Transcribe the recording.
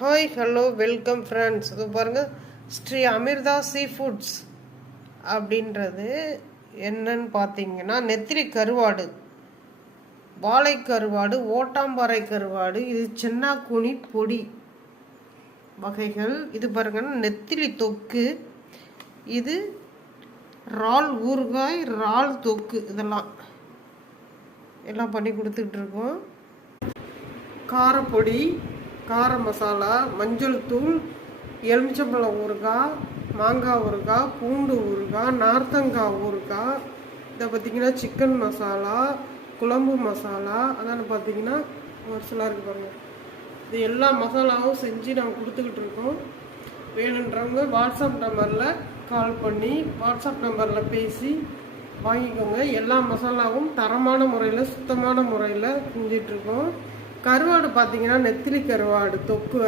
Hi hello welcome friends. இது பாருங்கள், Sri Amrita sea foods அப்படின்றது என்னன்னு பார்த்தீங்கன்னா, நெத்திலி கருவாடு, வாழை கருவாடு, ஓட்டாம்பாறை கருவாடு, இது சென்னாக்குனி பொடி வகைகள். இது பாருங்கன்னா நெத்திலி தொக்கு, இது இறால் ஊறுகாய், இறால் தொக்கு, இதெல்லாம் பண்ணி கொடுத்துக்கிட்டு இருக்கோம். காரப்பொடி, கார மசாலா, மஞ்சள் தூள், எலுமிச்சம்பழம் ஊறுகாய், மாங்காய் ஊறுகாய், பூண்டு ஊறுகாய், நார்த்தங்காய் ஊறுகாய், இதை பார்த்திங்கன்னா சிக்கன் மசாலா, குழம்பு மசாலா, அதான் பார்த்திங்கன்னா ஒரு சில இருக்குது பாருங்கள். இது எல்லா மசாலாவும் செஞ்சு நாங்கள் கொடுத்துக்கிட்டு இருக்கோம். வேணுன்றவங்க வாட்ஸ்அப் நம்பரில் கால் பண்ணி வாட்ஸ்அப் நம்பரில் பேசி வாங்கிக்கோங்க. எல்லா மசாலாவும் தரமான முறையில் சுத்தமான முறையில் செஞ்சிட்ருக்கோம். கருவாடு பார்த்திங்கன்னா நெத்திலி கருவாடு தொக்கு